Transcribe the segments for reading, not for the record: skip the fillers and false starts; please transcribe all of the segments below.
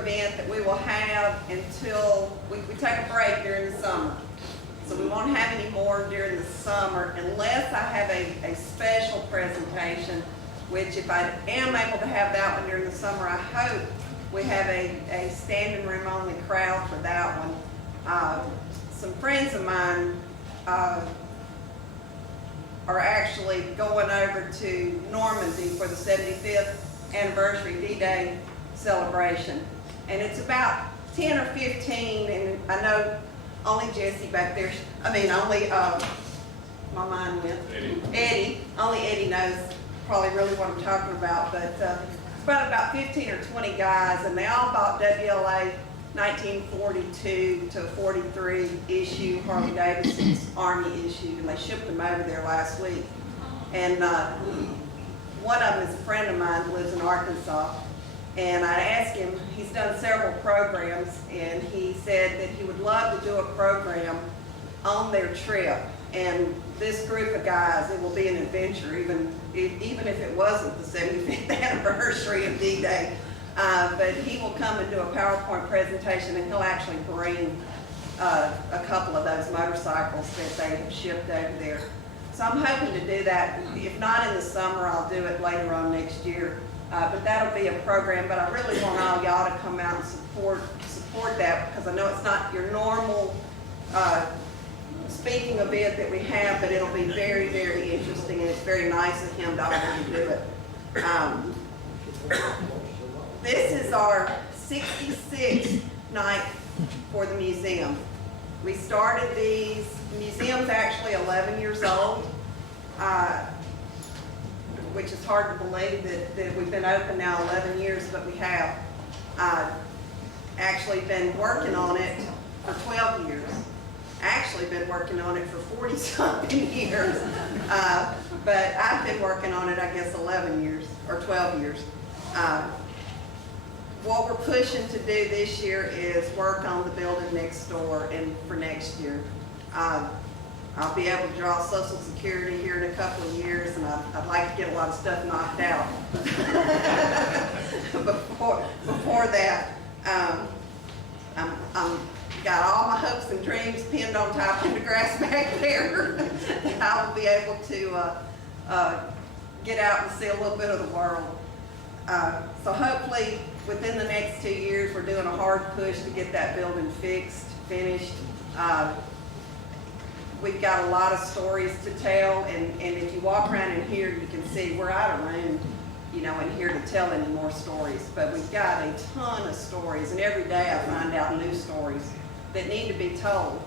event that we will have until we take a break during the summer. So we won't have any more during the summer unless I have a special presentation, which if I am able to have that one during the summer, I hope we have a standing room only crowd for that one. Some friends of mine are actually going over to Normandy for the 75th anniversary D-Day celebration. And it's about 10 or 15, and I know only Jesse back there, only, my mind went, Eddie, only Eddie knows probably really what I'm talking about, but it's about 15 or 20 guys, and they all bought WLA 1942 to 43 issue Harley Davidson's Army issue, and they shipped them over there last week. And one of them is a friend of mine who lives in Arkansas, and I asked him, he's done several programs, and he said that he would love to do a program on their trip. And this group of guys, it will be an adventure, even if it wasn't the 75th anniversary of D-Day. But he will come and do a PowerPoint presentation, and he'll actually bring a couple of those motorcycles that they have shipped over there. So I'm hoping to do that. If not in the summer, I'll do it later on next year. But that'll be a program, but I really want all y'all to come out and support that, because I know it's not your normal speaking event that we have, but it'll be very, very interesting, and it's very nice of him to already do it. This is our 66th night for the museum. We started these, the museum's actually 11 years old, which is hard to believe that we've been open now 11 years, but we have actually been working on it for 12 years. Actually been working on it for 40-something years, but I've been working on it, I guess, 11 years or 12 years. What we're pushing to do this year is work on the building next door, and for next year. I'll be able to draw Social Security here in a couple of years, and I'd like to get a lot of stuff knocked out before that. I'm got all my hopes and dreams pinned on top of the grass back there. And I will be able to get out and see a little bit of the world. So hopefully within the next 2 years, we're doing a hard push to get that building fixed, finished. We've got a lot of stories to tell, and if you walk around in here, you can see we're out of room, in here to tell any more stories. But we've got a ton of stories, and every day I find out new stories that need to be told.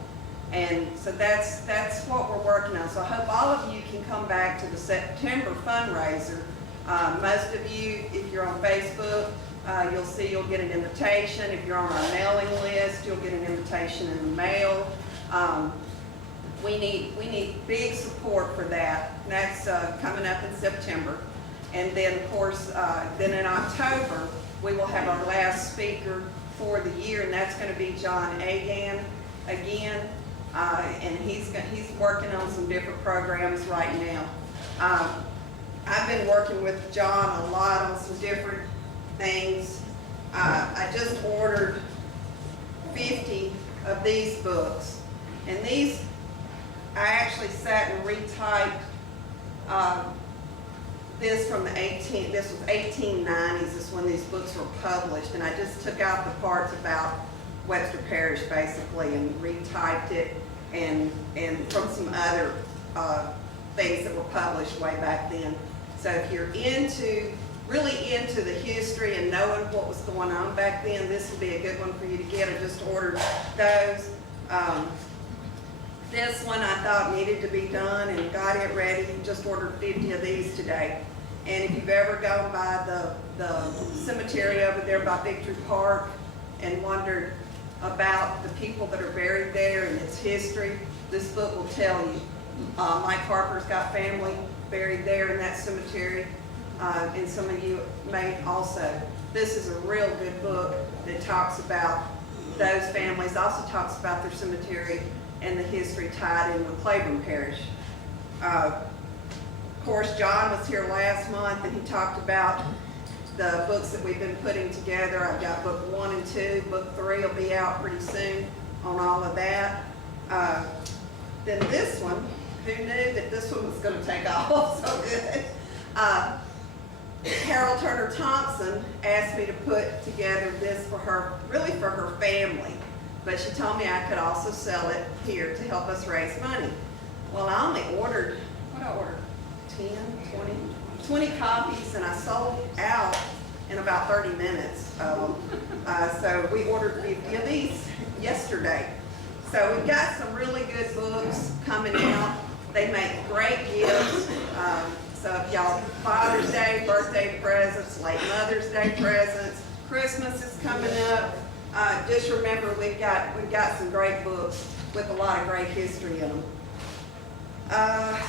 And so that's what we're working on. So I hope all of you can come back to the September fundraiser. Most of you, if you're on Facebook, you'll see you'll get an invitation. If you're on our mailing list, you'll get an invitation in the mail. We need big support for that. And that's coming up in September. And then, of course, then in October, we will have our last speaker for the year, and that's going to be John Agan again. And he's working on some different programs right now. I've been working with John a lot on some different things. I just ordered 50 of these books, and these I actually sat and retyped this from this was 1890s is when these books were published, and I just took out the parts about Webster Parish basically and retyped it and from some other things that were published way back then. So if you're really into the history and knowing what was going on back then, this would be a good one for you to get. I just ordered those. This one I thought needed to be done and got it ready. Just ordered 50 of these today. And if you've ever gone by the cemetery over there by Victory Park and wondered about the people that are buried there and its history, this book will tell you. Mike Harper's got family buried there in that cemetery, and some of you may also. This is a real good book that talks about those families, also talks about their cemetery and the history tied in with Claiborne Parish. Of course, John was here last month, and he talked about the books that we've been putting together. I've got book 1 and 2. Book 3 will be out pretty soon on all of that. Then this one, who knew that this one was going to take off so good? Carol Turner Thompson asked me to put together this for her, really for her family, but she told me I could also sell it here to help us raise money. Well, I only ordered, 10, 20 copies, and I sold out in about 30 minutes of them. So we ordered 50 of these yesterday. So we've got some really good books coming out. They make great gifts. So if y'all, Father's Day, birthday presents, late Mother's Day presents, Christmas is coming up. Just remember we've got some great books with a lot of great history in them. I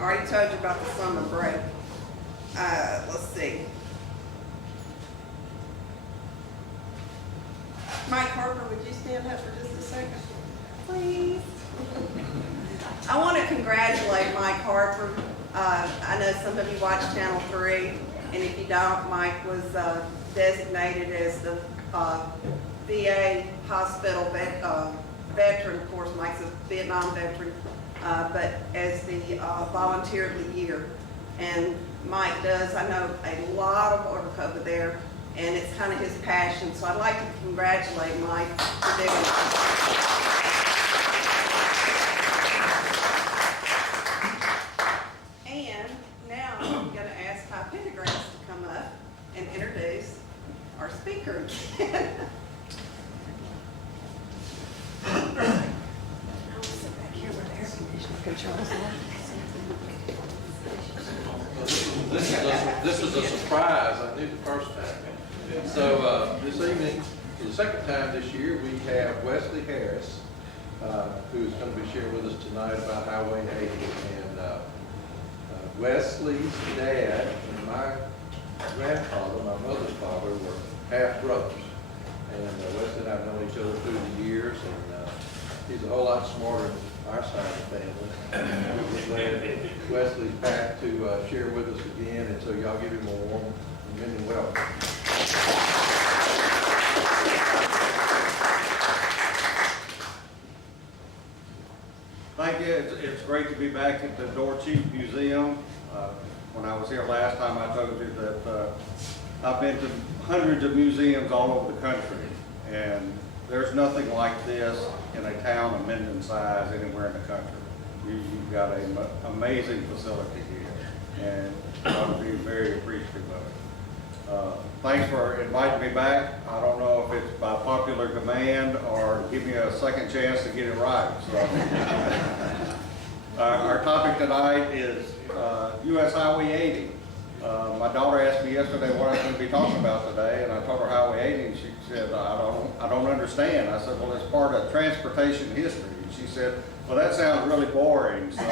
already told you about the summer break. Let's see. Mike Harper, would you stand up for just a second, please? I want to congratulate Mike Harper. I know some of you watch Channel 3, and if you don't, Mike was designated as the VA hospital veteran. Of course, Mike's a Vietnam veteran, but as the volunteer of the year. And Mike does, I know, a lot of work over there, and it's kind of his passion. So I'd like to congratulate Mike for doing it. And introduce our speaker again. I'll sit back here where the air conditioner controls This is a surprise. I knew the first time. So this evening, for the second time this year, we have Wesley Harris, who's going to be sharing with us tonight about Highway 80. And Wesley's dad and my grandfather, my mother's father, were half brothers. And Wesley and I have known each other through the years, and he's a whole lot smarter than our side of the family. We're glad Wesley's back to share with us again, and so y'all give him a warm and many welcome. Thank you. It's great to be back at the Door Chief Museum. When I was here last time, I told you that I've been to hundreds of museums all over the country, and there's nothing like this in a town of Minden size anywhere in the country. You've got an amazing facility here, and I'm being very appreciative of it. Thanks for inviting me back. I don't know if it's by popular demand or give me a second chance to get it right. So, our topic tonight is U.S. Highway 80. My daughter asked me yesterday what I was going to be talking about today, and I told her Highway 80, and she said, I don't understand. I said, well, it's part of transportation history. And she said, well, that sounds really boring. So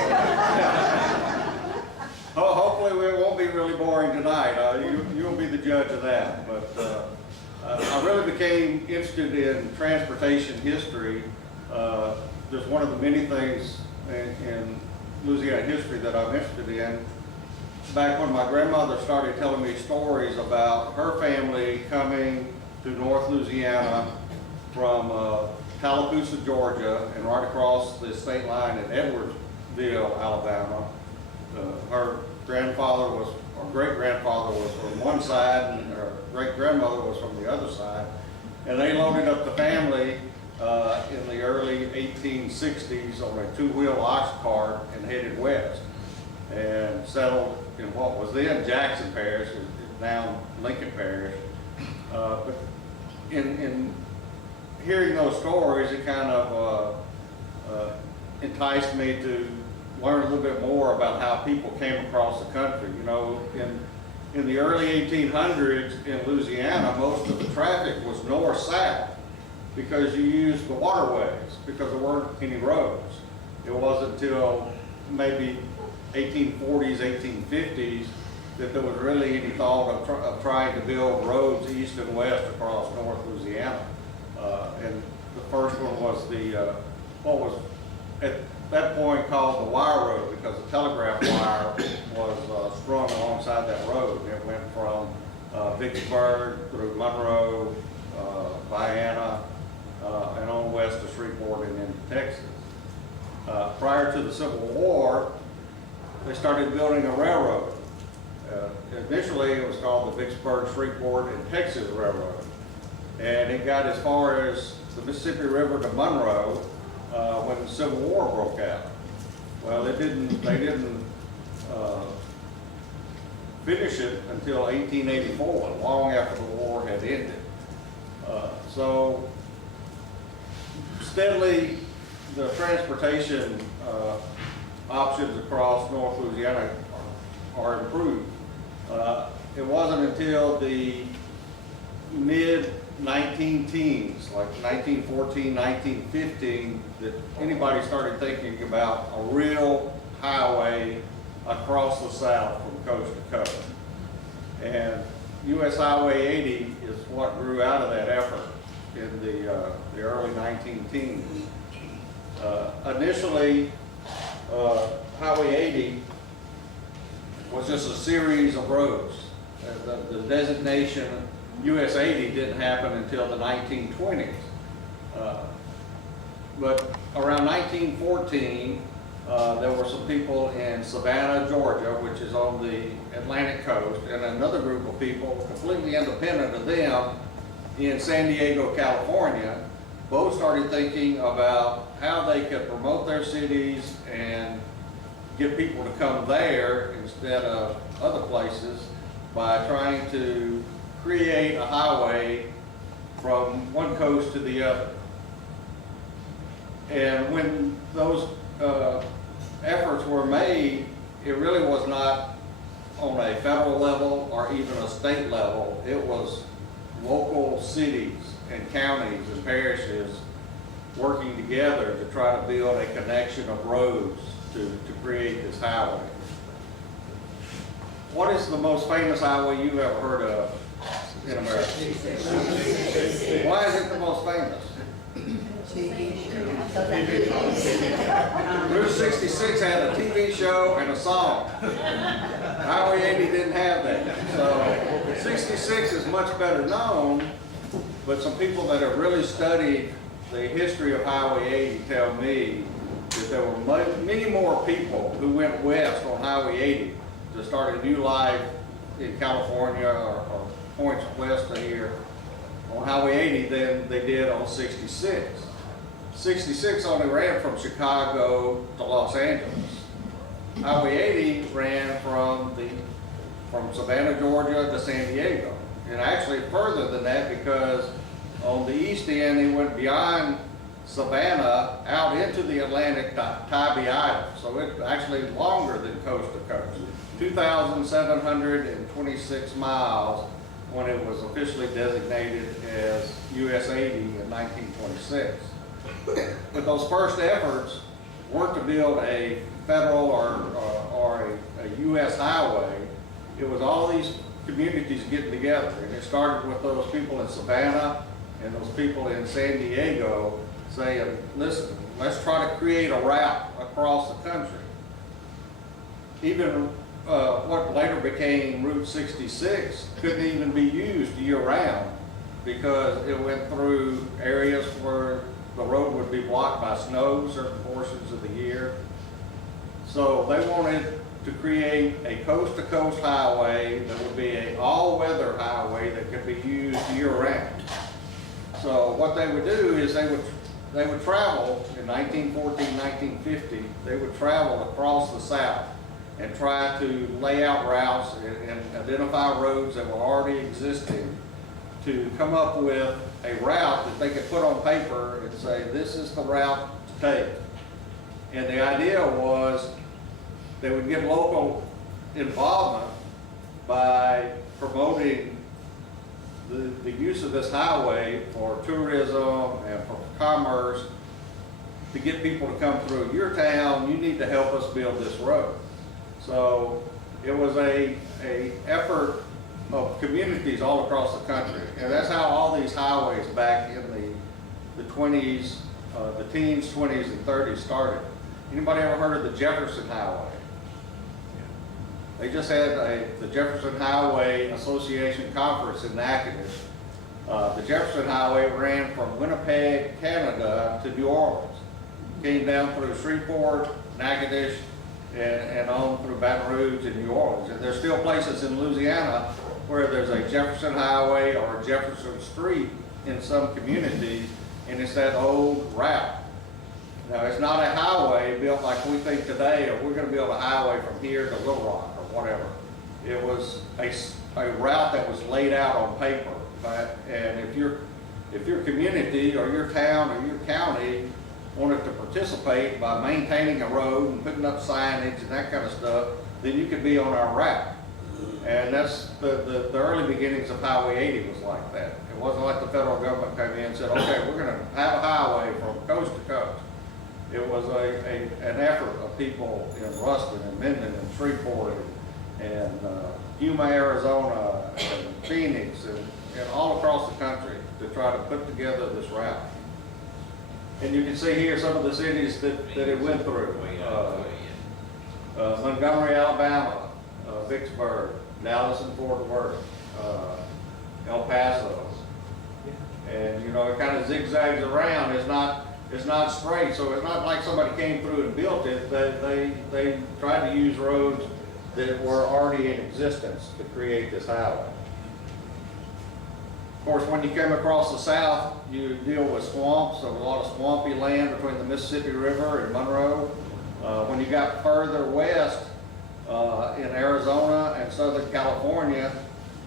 hopefully it won't be really boring tonight. You'll be the judge of that. But I really became interested in transportation history. Just one of the many things in Louisiana history that I'm interested in. Back when my grandmother started telling me stories about her family coming to North Louisiana from Tallapoosa, Georgia, and right across the state line in Edwardsville, Alabama. Her grandfather was, or great-grandfather was from one side, and her great-grandmother was from the other side. And they loaded up the family in the early 1860s on a two-wheel ox cart and headed west, and settled in what was then Jackson Parish, is now Lincoln Parish. But in hearing those stories, it kind of enticed me to learn a little bit more about how people came across the country. You know, in the early 1800s in Louisiana, most of the traffic was north-south because you used the waterways because there weren't any roads. It wasn't until maybe 1840s, 1850s that there was really any thought of trying to build roads east and west across North Louisiana. And the first one was what was at that point called the wire road because the telegraph wire was strung alongside that road. It went from Vicksburg through Monroe, Vienna, and on west to Shreveport and into Texas. Prior to the Civil War, they started building a railroad. Initially, it was called the Vicksburg, Shreveport, and Texas Railroad. And it got as far as the Mississippi River to Monroe when the Civil War broke out. Well, they didn't finish it until 1884, long after the war had ended. So steadily, the transportation options across North Louisiana are improved. It wasn't until the mid-19-teens, like 1914, 1915, that anybody started thinking about a real highway across the South from coast to coast. And US Highway 80 is what grew out of that effort in the early 19-teens. Initially, Highway 80 was just a series of roads. The designation US 80 didn't happen until the 1920s. But around 1914, there were some people in Savannah, Georgia, which is on the Atlantic coast, and another group of people, completely independent of them, in San Diego, California, both started thinking about how they could promote their cities and get people to come there instead of other places by trying to create a highway from one coast to the other. And when those efforts were made, it really was not on a federal level or even a state level. It was local cities and counties and parishes working together to try to build a connection of roads to create this highway. What is the most famous highway you've ever heard of in America? Why is it the most famous? Route 66 had a TV show and a song. Highway 80 didn't have that. So 66 is much better known, but some people that have really studied the history of Highway 80 tell me that there were many more people who went west on Highway 80 to start a new life in California or points west of here on Highway 80 than they did on 66. 66 only ran from Chicago to Los Angeles. Highway 80 ran from Savannah, Georgia to San Diego. And actually further than that, because on the east end, it went beyond Savannah out into the Atlantic to Tybee Island. So it's actually longer than coast to coast. 2,726 miles when it was officially designated as US 80 in 1926. But those first efforts weren't to build a federal or a US highway. It was all these communities getting together. And it started with those people in Savannah and those people in San Diego saying, listen, let's try to create a route across the country. Even what later became Route 66 couldn't even be used year-round because it went through areas where the road would be blocked by snow certain portions of the year. So they wanted to create a coast-to-coast highway that would be an all-weather highway that could be used year-round. So what they would do is they would travel in 1914, 1950, they would travel across the South and try to lay out routes and identify roads that were already existing to come up with a route that they could put on paper and say, this is the route to take. And the idea was they would get local involvement by promoting the use of this highway for tourism and for commerce to get people to come through your town. You need to help us build this road. So it was a effort of communities all across the country. And that's how all these highways back in the 20s, the teens, 20s, and 30s started. Anybody ever heard of the Jefferson Highway? They just had the Jefferson Highway Association Conference in Natchitoches. The Jefferson Highway ran from Winnipeg, Canada to New Orleans. Came down through Shreveport, Natchitoches, and on through Baton Rouge and New Orleans. And there's still places in Louisiana where there's a Jefferson Highway or a Jefferson Street in some communities, and it's that old route. Now, it's not a highway built like we think today, or we're gonna build a highway from here to Little Rock or whatever. It was a route that was laid out on paper. And if your community or your town or your county wanted to participate by maintaining a road and putting up signage and that kind of stuff, then you could be on our route. And that's the early beginnings of Highway 80 was like that. It wasn't like the federal government came in and said, okay, we're gonna have a highway from coast to coast. It was an effort of people in Ruston and Minden and Shreveport and Yuma, Arizona, and Phoenix, and all across the country to try to put together this route. And you can see here some of the cities that it went through. Montgomery, Alabama, Vicksburg, Dallas and Fort Worth, El Paso. And you know, it kind of zigzags around. It's not straight, so it's not like somebody came through and built it. They tried to use roads that were already in existence to create this highway. Of course, when you came across the south, you deal with swamps. There was a lot of swampy land between the Mississippi River and Monroe. When you got further west in Arizona and Southern California,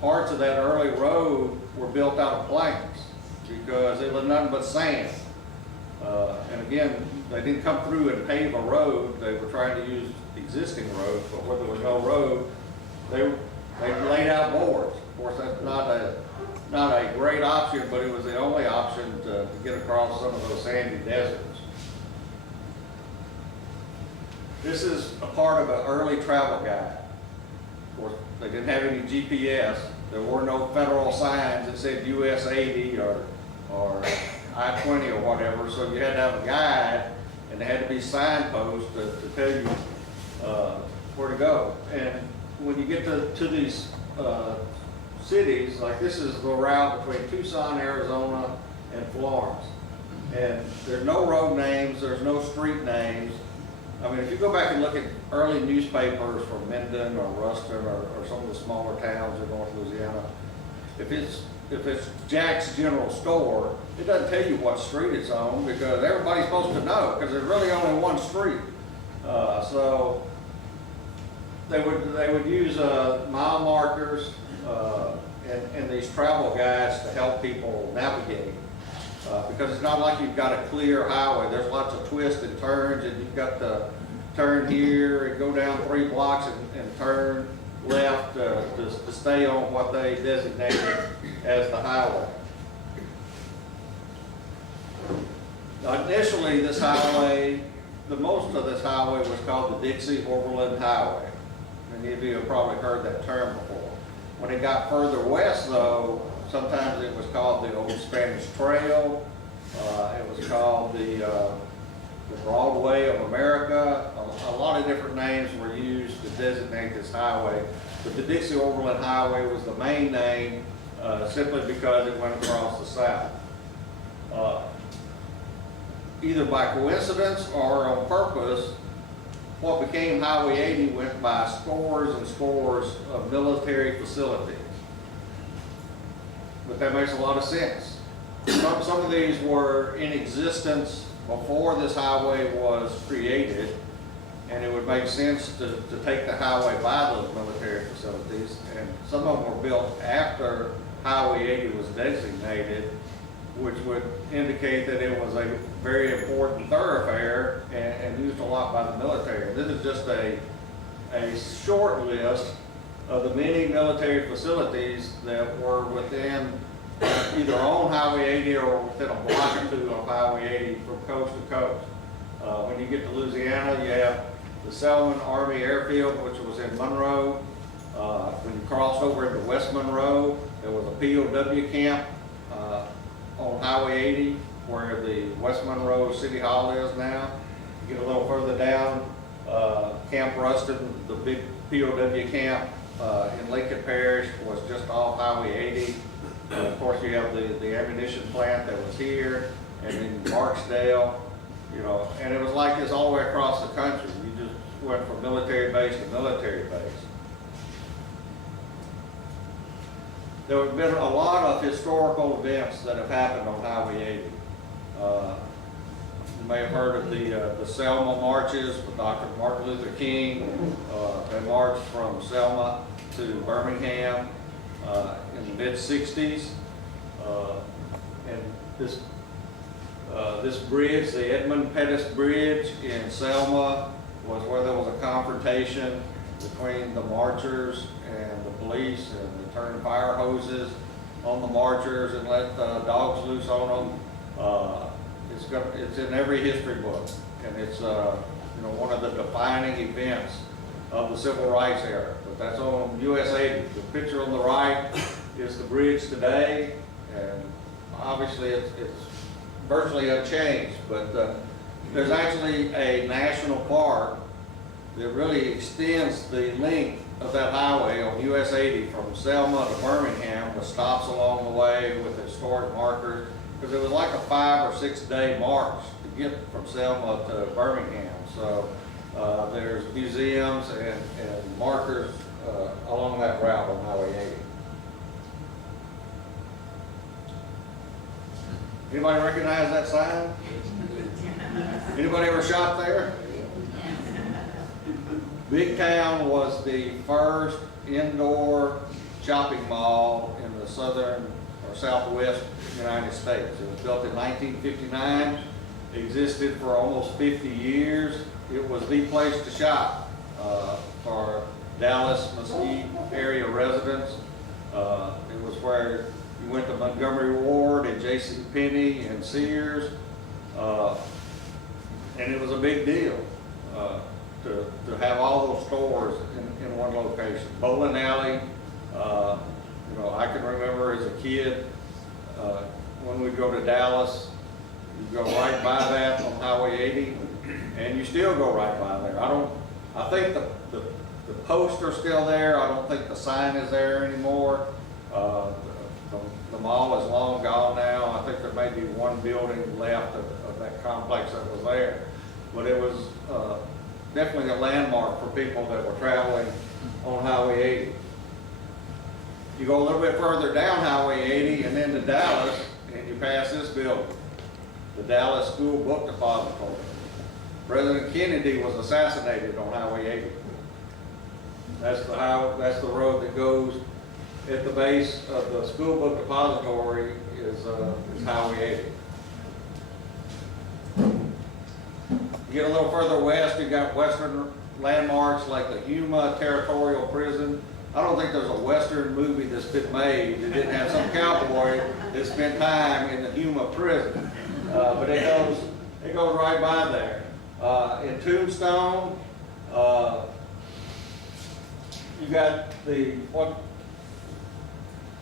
parts of that early road were built out of planks because it was nothing but sand. And again, they didn't come through and pave a road. They were trying to use existing roads, but where there was no road, they laid out boards. Of course, that's not a great option, but it was the only option to get across some of those sandy deserts. This is a part of an early travel guide. Of course, they didn't have any GPS. There were no federal signs that said US 80 or I-20 or whatever, so you had to have a guide, and there had to be signposts to tell you where to go. And when you get to these cities, like this is the route between Tucson, Arizona, and Florence. And there's no road names, there's no street names. I mean, if you go back and look at early newspapers from Minden or Ruston or some of the smaller towns in North Louisiana, if it's Jack's General Store, it doesn't tell you what street it's on because everybody's supposed to know because there's really only one street. So they would use mile markers and these travel guides to help people navigate. Because it's not like you've got a clear highway. There's lots of twists and turns, and you've got to turn here and go down 3 blocks and turn left to stay on what they designated as the highway. Now, initially, this highway, most of this highway was called the Dixie Overland Highway. Many of you have probably heard that term before. When it got further west, though, sometimes it was called the Old Spanish Trail. It was called the Broadway of America. A lot of different names were used to designate this highway. But the Dixie Overland Highway was the main name simply because it went across the south. Either by coincidence or on purpose, what became Highway 80 went by scores and scores of military facilities. But that makes a lot of sense. Some of these were in existence before this highway was created, and it would make sense to take the highway by those military facilities. And some of them were built after Highway 80 was designated, which would indicate that it was a very important thoroughfare and used a lot by the military. This is just a short list of the many military facilities that were within either on Highway 80 or within a block or two of Highway 80 from coast to coast. When you get to Louisiana, you have the Selman Army Airfield, which was in Monroe. When you cross over into West Monroe, there was a POW camp on Highway 80 where the West Monroe City Hall is now. You get a little further down, Camp Ruston, the big POW camp in Lincoln Parish was just off Highway 80. Of course, you have the ammunition plant that was here, and in Barksdale, you know, and it was like this all the way across the country. You just went from military base to military base. There have been a lot of historical events that have happened on Highway 80. You may have heard of the Selma marches with Dr. Martin Luther King. They marched from Selma to Birmingham in the mid-60s. And this bridge, the Edmund Pettus Bridge in Selma, was where there was a confrontation between the marchers and the police, and they turned fire hoses on the marchers and let dogs loose on them. It's in every history book, and it's you know, one of the defining events of the civil rights era. But that's on US 80. The picture on the right is the bridge today, and obviously it's virtually unchanged. But there's actually a national park that really extends the length of that highway on US 80 from Selma to Birmingham, with stops along the way with historic markers, because it was like a 5 or 6 day march to get from Selma to Birmingham. So there's museums and markers along that route on Highway 80. Anybody recognize that sign? Anybody ever shot there? Big Town was the first indoor shopping mall in the southern or southwest United States. It was built in 1959, existed for almost 50 years. It was the place to shop for Dallas, Mesquite area residents. It was where you went to Montgomery Ward and JCPenney and Sears, and it was a big deal to have all those stores in one location. Bowling alley, you know, I can remember as a kid when we go to Dallas, you go right by that on Highway 80, and you still go right by there. I think the poster's still there. I don't think the sign is there anymore. The mall is long gone now. I think there may be one building left of that complex that was there. But it was definitely a landmark for people that were traveling on Highway 80. You go a little bit further down Highway 80 and then to Dallas, and you pass this building, the Dallas School Book Depository. President Kennedy was assassinated on Highway 80. That's the road that goes at the base of the School Book Depository is Highway 80. You get a little further west, you got western landmarks like the Huma Territorial Prison. I don't think there's a western movie that's been made that didn't have some cowboy that spent time in the Huma prison. But it goes right by there. In Tombstone, you got what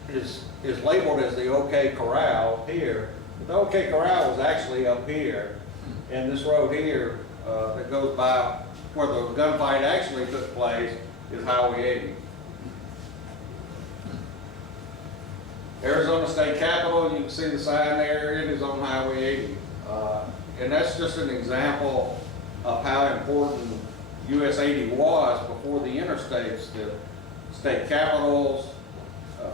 is labeled as the OK Corral here. But the OK Corral was actually up here, and this road here that goes by where the gunfight actually took place is Highway 80. Arizona State Capitol, you can see the sign there, it is on Highway 80. And that's just an example of how important US 80 was before the interstates. The state capitals,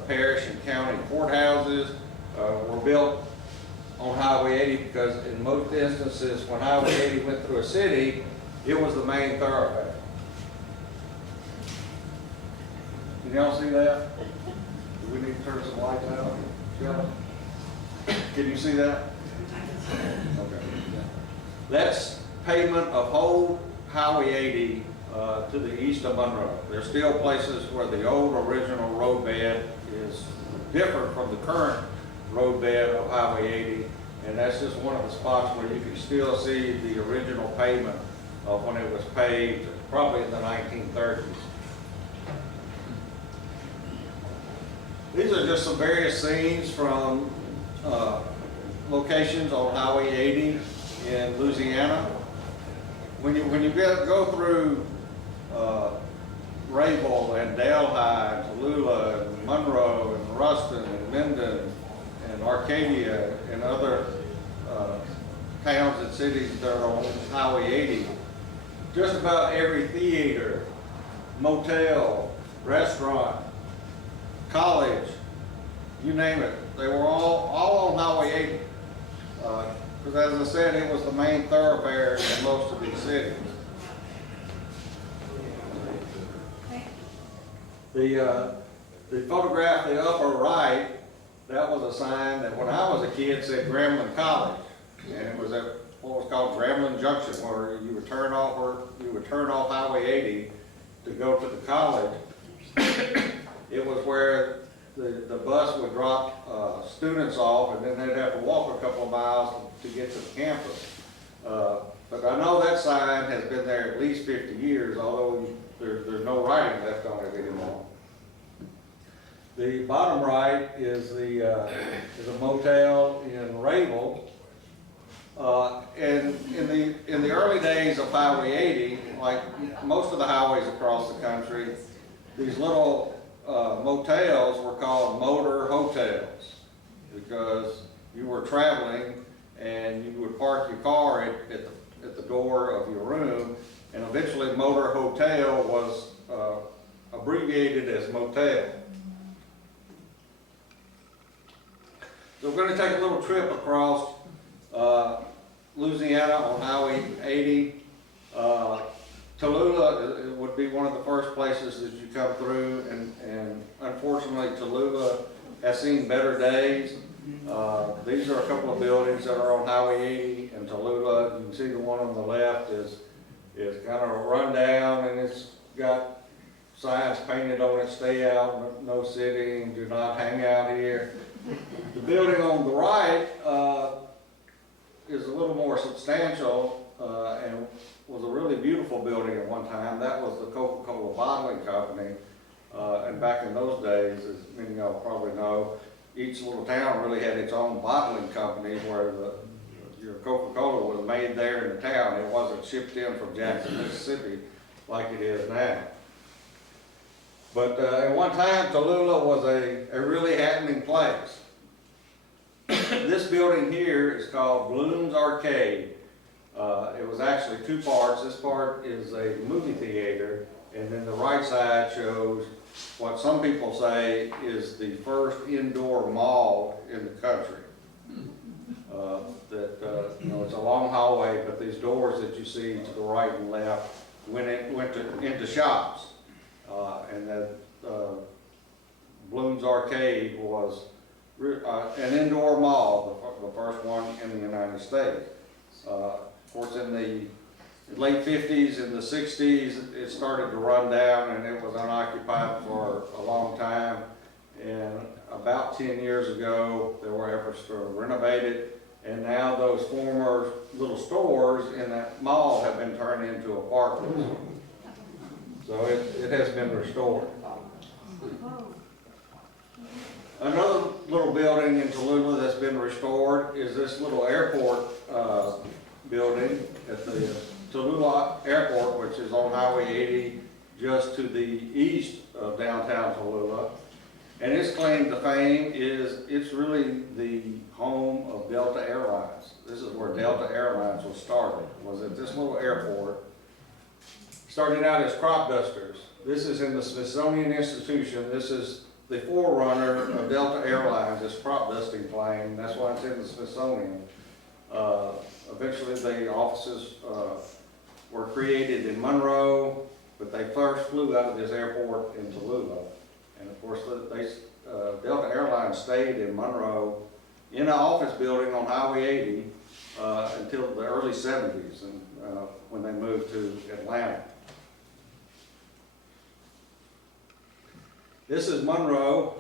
parish and county courthouses were built on Highway 80 because in most instances when Highway 80 went through a city, it was the main thoroughfare. Can y'all see that? Do we need to turn some lights out? Shall I? Can you see that? Okay. That's pavement of whole Highway 80 to the east of Monroe. There's still places where the old original roadbed is different from the current roadbed of Highway 80, and that's just one of the spots where you can still see the original pavement of when it was paved, probably in the 1930s. These are just some various scenes from locations on Highway 80 in Louisiana. when you go through Rayville and Delhi, and Tallulah, and Monroe, and Ruston, and Minden, and Arcadia, and other towns and cities that are on Highway 80, just about every theater, motel, restaurant, college, you name it, they were all on Highway 80. Because as I said, it was the main thoroughfare in most of these cities. The photograph, the upper right, that was a sign that when I was a kid said Grambling College, and it was at what was called Grambling Junction, where you would turn off Highway 80 to go to the college. It was where the bus would drop students off, and then they'd have to walk a couple of miles to get to the campus. But I know that sign has been there at least 50 years, although there's no writing left on it anymore. The bottom right is a motel in Rayville. And in the early days of Highway 80, like most of the highways across the country, these little motels were called motor hotels because you were traveling and you would park your car at the door of your room, and eventually motor hotel was abbreviated as motel. So we're going to take a little trip across Louisiana on Highway 80. Tallulah would be one of the first places that you come through, and unfortunately Tallulah has seen better days. These are a couple of buildings that are on Highway 80 in Tallulah. You can see the one on the left is kind of run down, and it's got signs painted on it: stay out, no sitting, do not hang out here. The building on the right is a little more substantial and was a really beautiful building at one time. That was the Coca-Cola bottling company. And back in those days, as many of y'all probably know, each little town really had its own bottling company where your Coca-Cola was made there in the town. It wasn't shipped in from Jackson, Mississippi like it is now. But at one time, Tallulah was a really happening place. This building here is called Bloom's Arcade. It was actually two parts. This part is a movie theater, and then the right side shows what some people say is the first indoor mall in the country. It's a long hallway, but these doors that you see to the right and left went into shops. And that Bloom's Arcade was an indoor mall, the first one in the United States. Of course, in the late 50s and the 60s, it started to run down, and it was unoccupied for a long time. And about 10 years ago, there were efforts to renovate it, and now those former little stores in that mall have been turned into apartments. So it has been restored. Another little building in Tallulah that's been restored is this little airport building at the Tallulah Airport, which is on Highway 80 just to the east of downtown Tallulah. And its claim to fame is it's really the home of Delta Airlines. This is where Delta Airlines was started, was at this little airport. Started out as crop dusters. This is in the Smithsonian Institution. This is the forerunner of Delta Airlines, this crop dusting plane. That's why it's in the Smithsonian. Eventually the offices were created in Monroe, but they first flew out of this airport in Tallulah. And of course, Delta Airlines stayed in Monroe in an office building on Highway 80 until the early 70s, and when they moved to Atlanta. This is Monroe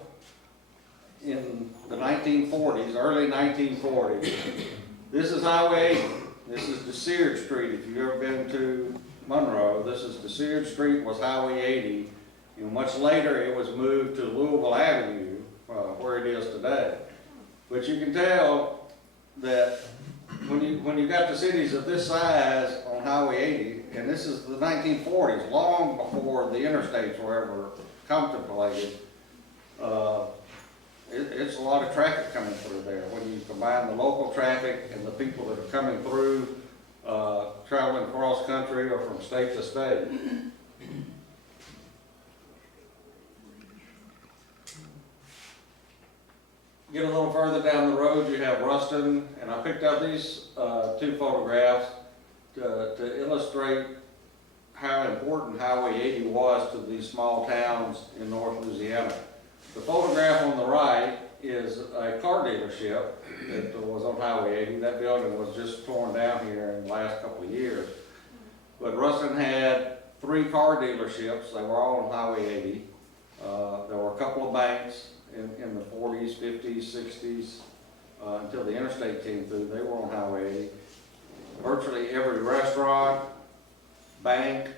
in the 1940s, early 1940s. This is Highway 80. This is DeSeard Street. If you've ever been to Monroe, this is DeSeard Street was Highway 80. And much later it was moved to Louisville Avenue, where it is today. But you can tell that when you got the cities of this size on Highway 80, and this is the 1940s, long before the interstates were ever contemplated. It's a lot of traffic coming through there. When you combine the local traffic and the people that are coming through, traveling cross country or from state to state. Get a little further down the road, you have Ruston, and I picked up these two photographs to illustrate how important Highway 80 was to these small towns in North Louisiana. The photograph on the right is a car dealership that was on Highway 80. That building was just torn down here in the last couple of years. But Ruston had 3 car dealerships. They were all on Highway 80. There were a couple of banks in the 40s, 50s, 60s, until the interstate came through. They were on Highway 80. Virtually every restaurant, bank,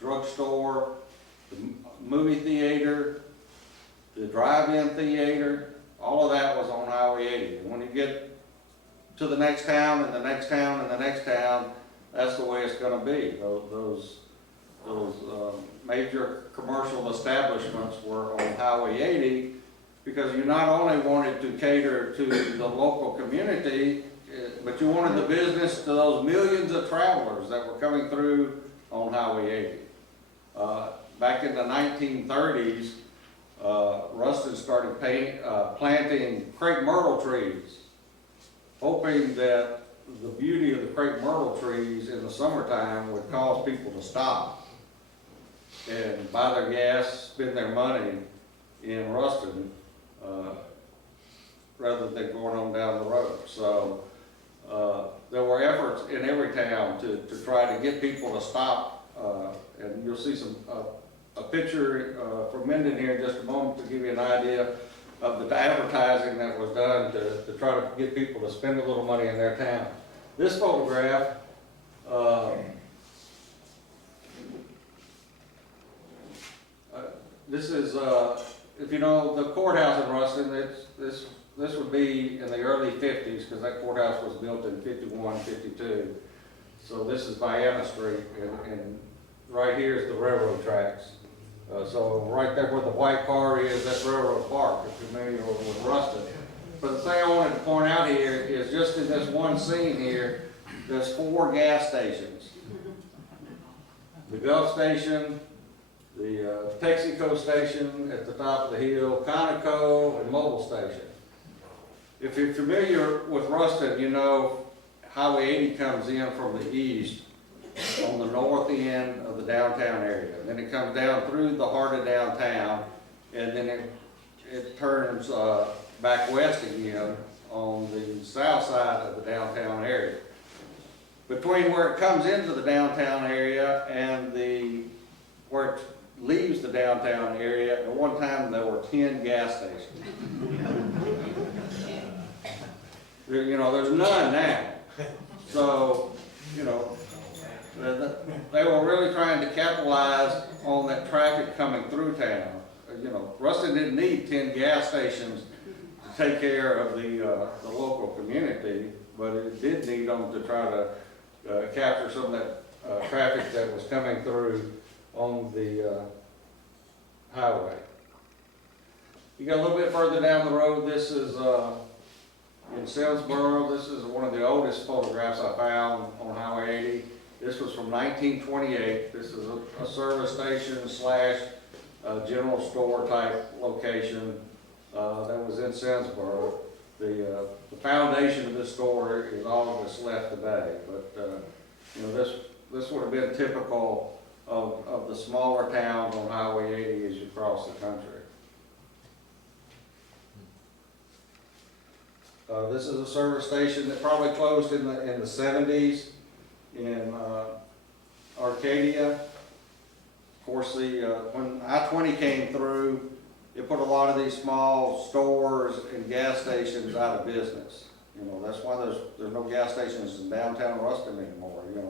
drugstore, the movie theater, the drive-in theater, all of that was on Highway 80. And when you get to the next town and the next town and the next town, that's the way it's going to be. Those major commercial establishments were on Highway 80 because you not only wanted to cater to the local community, but you wanted the business to those millions of travelers that were coming through on Highway 80. Back in the 1930s, Ruston started planting crepe myrtle trees, hoping that the beauty of the crepe myrtle trees in the summertime would cause people to stop and buy their gas, spend their money in Ruston, rather than going on down the road. So there were efforts in every town to try to get people to stop, and you'll see a picture from Minden here in just a moment to give you an idea of the advertising that was done to try to get people to spend a little money in their town. This photograph, this is, if you know the courthouse in Ruston, this would be in the early 50s because that courthouse was built in 51, 52. So this is Vienna Street, and right here is the railroad tracks. So right there where the white car is, that's Railroad Park, if you're familiar with Ruston. But the thing I wanted to point out here is just in this one scene here, there's 4 gas stations. The Gulf Station, the Texaco Station at the top of the hill, Conoco, and Mobile Station. If you're familiar with Ruston, you know Highway 80 comes in from the east on the north end of the downtown area. Then it comes down through the heart of downtown, and then it turns back west again on the south side of the downtown area. Between where it comes into the downtown area and where it leaves the downtown area, at one time there were 10 gas stations. There's none now. So, they were really trying to capitalize on that traffic coming through town. Ruston didn't need 10 gas stations to take care of the local community, but it did need them to try to capture some of that traffic that was coming through on the highway. You got a little bit further down the road, this is in Selmsboro. This is one of the oldest photographs I found on Highway 80. This was from 1928. This is a service station slash general store type location that was in Selmsboro. The foundation of this store is all that's left today. But this would have been typical of the smaller towns on Highway 80 as you cross the country. This is a service station that probably closed in the 70s in Arcadia. Of course, when I-20 came through, it put a lot of these small stores and gas stations out of business. That's why there's no gas stations in downtown Ruston anymore. It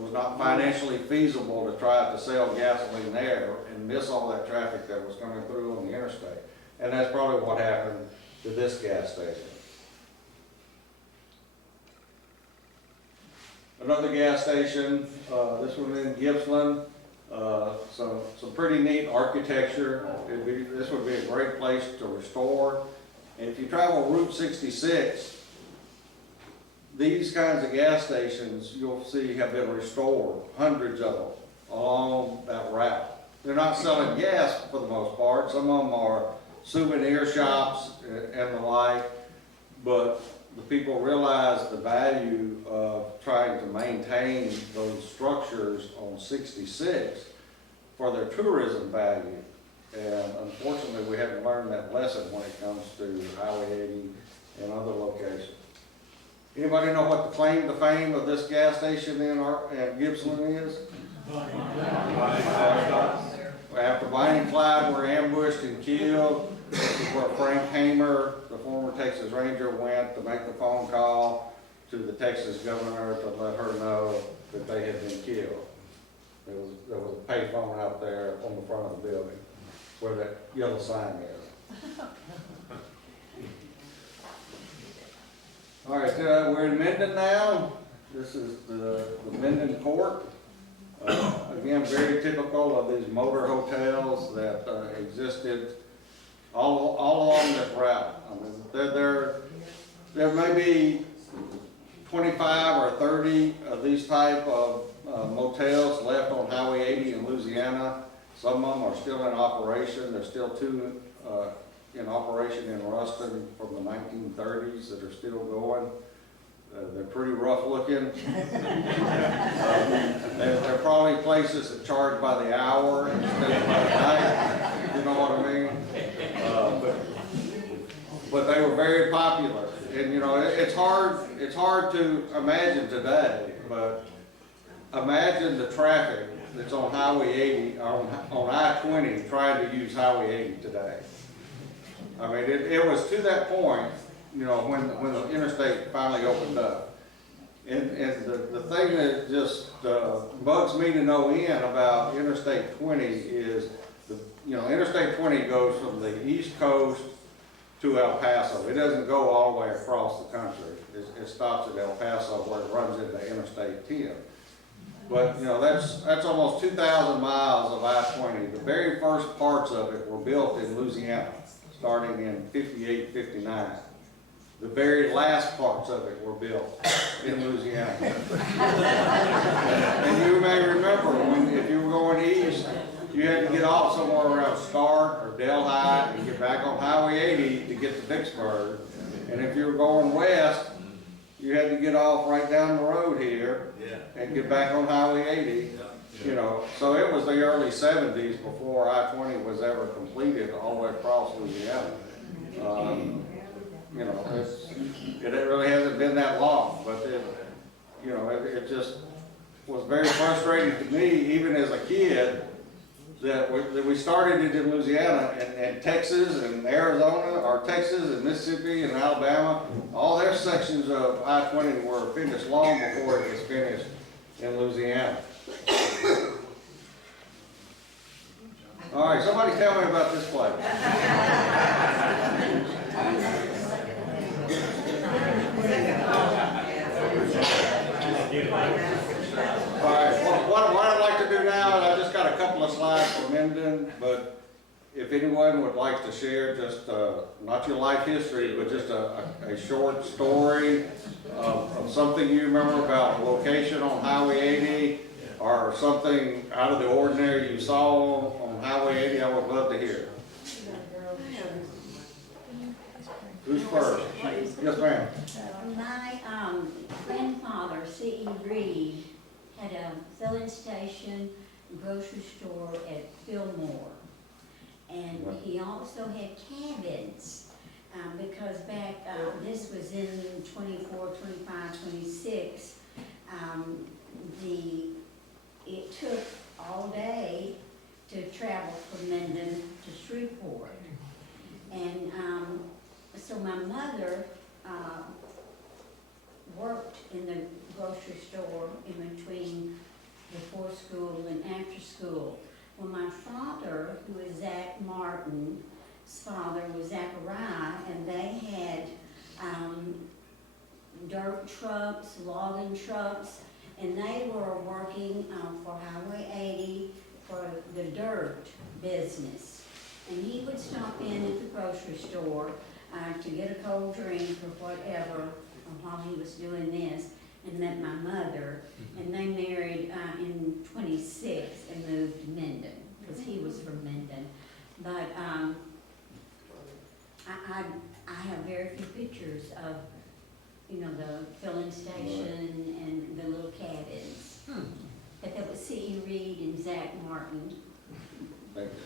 was not financially feasible to try to sell gasoline there and miss all that traffic that was coming through on the interstate. And that's probably what happened to this gas station. another gas station, this one in Gippsland. Some pretty neat architecture. This would be a great place to restore. And if you travel Route 66, these kinds of gas stations you'll see have been restored, hundreds of them along that route. They're not selling gas for the most part. Some of them are souvenir shops and the like, but the people realize the value of trying to maintain those structures on 66 for their tourism value. And unfortunately, we haven't learned that lesson when it comes to Highway 80 and other locations. Anybody know what the claim to fame of this gas station in Gippsland is? After Bonnie and Clyde were ambushed and killed, this is where Frank Hamer, the former Texas Ranger, went to make the phone call to the Texas governor to let her know that they had been killed. There was a payphone out there on the front of the building where that yellow sign is. All right, we're in Minden now. This is the Minden Court. Again, very typical of these motor hotels that existed all along this route. I mean, there may be 25 or 30 of these type of motels left on Highway 80 in Louisiana. Some of them are still in operation. There's still two in operation in Ruston from the 1930s that are still going. They're pretty rough looking. They're probably places that charge by the hour instead of by the night. You know what I mean? But they were very popular. And you know, it's hard to imagine today, but imagine the traffic that's on Highway 80, on I-20 trying to use Highway 80 today. I mean, it was to that point, you know, when the interstate finally opened up. And the thing that just bugs me to no end about Interstate 20 is, Interstate 20 goes from the East Coast to El Paso. It doesn't go all the way across the country. It stops at El Paso where it runs into Interstate 10. But, you know, that's almost 2,000 miles of I-20. The very first parts of it were built in Louisiana, starting in 58, 59. The very last parts of it were built in Louisiana. And you may remember if you were going east, you had to get off somewhere around Stark or Delhi and get back on Highway 80 to get to Vicksburg. And if you were going west, you had to get off right down the road here and get back on Highway 80. You know, so it was the early 70s before I-20 was ever completed all the way across Louisiana. You know, it really hasn't been that long, but it just was very frustrating to me, even as a kid, that we started it in Louisiana and Texas and Arizona, or Texas and Mississippi and Alabama, all their sections of I-20 were finished long before it was finished in Louisiana. All right, somebody tell me about this place. All right, what I'd like to do now is I just got a couple of slides from Minden, but if anyone would like to share just not your life history, but just a short story of something you remember about a location on Highway 80 or something out of the ordinary you saw on Highway 80, I would love to hear. Who's first? Yes, ma'am. My grandfather, C.E. Reed, had a filling station, grocery store at Fillmore. And he also had cabins, because back, this was in 24, 25, 26, it took all day to travel from Minden to Shreveport. And so my mother worked in the grocery store in between before school and after school. Well, my father, who is Zach Martin's father, was Zachariah, and they had dirt trucks, logging trucks, and they were working for Highway 80 for the dirt business. And he would stop in at the grocery store to get a cold drink or whatever while he was doing this, and met my mother. And they married in 26 and moved to Minden, because he was from Minden. But I have very few pictures of, you know, the filling station and the little cabins. But that was C.E. Reed and Zach Martin. Thank you.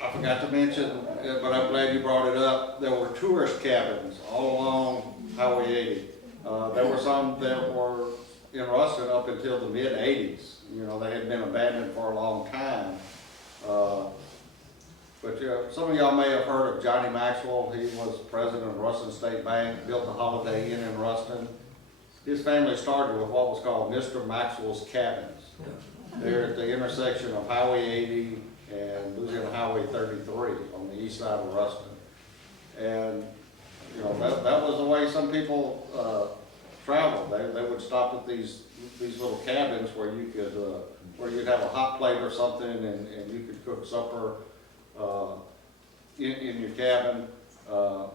I forgot to mention, but I'm glad you brought it up, there were tourist cabins all along Highway 80. There were some that were in Ruston up until the mid-80s. You know, they had been abandoned for a long time. But some of y'all may have heard of Johnny Maxwell. He was president of Ruston State Bank, built the Holiday Inn in Ruston. His family started with what was called Mr. Maxwell's Cabins. They're at the intersection of Highway 80 and Louisiana Highway 33 on the east side of Ruston. And, you know, that was the way some people traveled. They would stop at these little cabins where you could, where you'd have a hot plate or something and you could cook supper in your cabin. I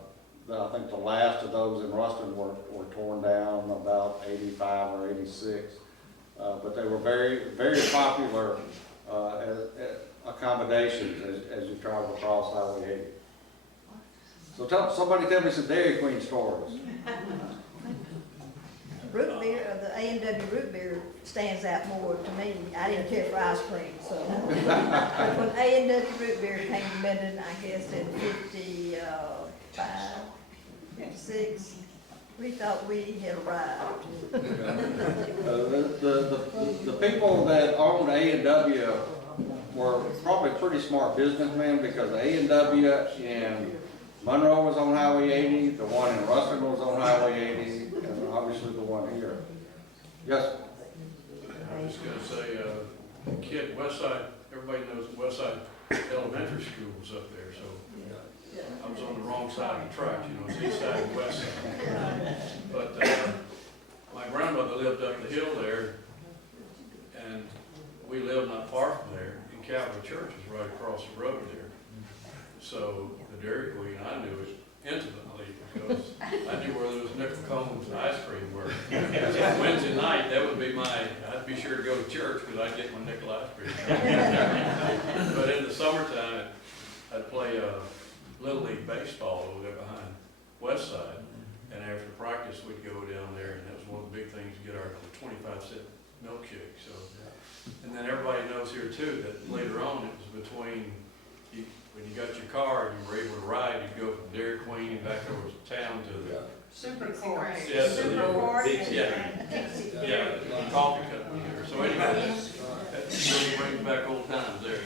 think the last of those in Ruston were torn down about 85 or 86. But they were very, very popular as accommodations as you travel across Highway 80. So somebody tell me some Dairy Queen stories. Root beer, the A&W root beer stands out more to me. I didn't care for ice cream, so. But when A&W root beer came to Minden, I guess in 55, 56, we thought we had arrived. The people that owned A&W were probably pretty smart businessmen, because A&W in Monroe was on Highway 80, the one in Ruston was on Highway 80, and obviously the one here. Yes? I was just gonna say, kid, Westside, everybody knows the Westside Elementary School was up there, so I was on the wrong side of the track, you know, it's east side and west side. But my grandmother lived up the hill there, and we lived not far from there, and Calvary Church is right across the road there. So the Dairy Queen, I knew it intimately, because I knew where those nickel cones and ice cream were. Wednesday night, that would be I'd be sure to go to church because I'd get my nickel ice cream. But in the summertime, I'd play Little League Baseball over there behind Westside. And after practice, we'd go down there, and that was one of the big things, to get our 25-cent milkshake. So, and then everybody knows here too, that later on, it was between, when you got your car and you were able to ride, you'd go from Dairy Queen and back over to town to the Super court. Yeah, Super court. yeah, the coffee company there. So anyway, that really brings back old times there.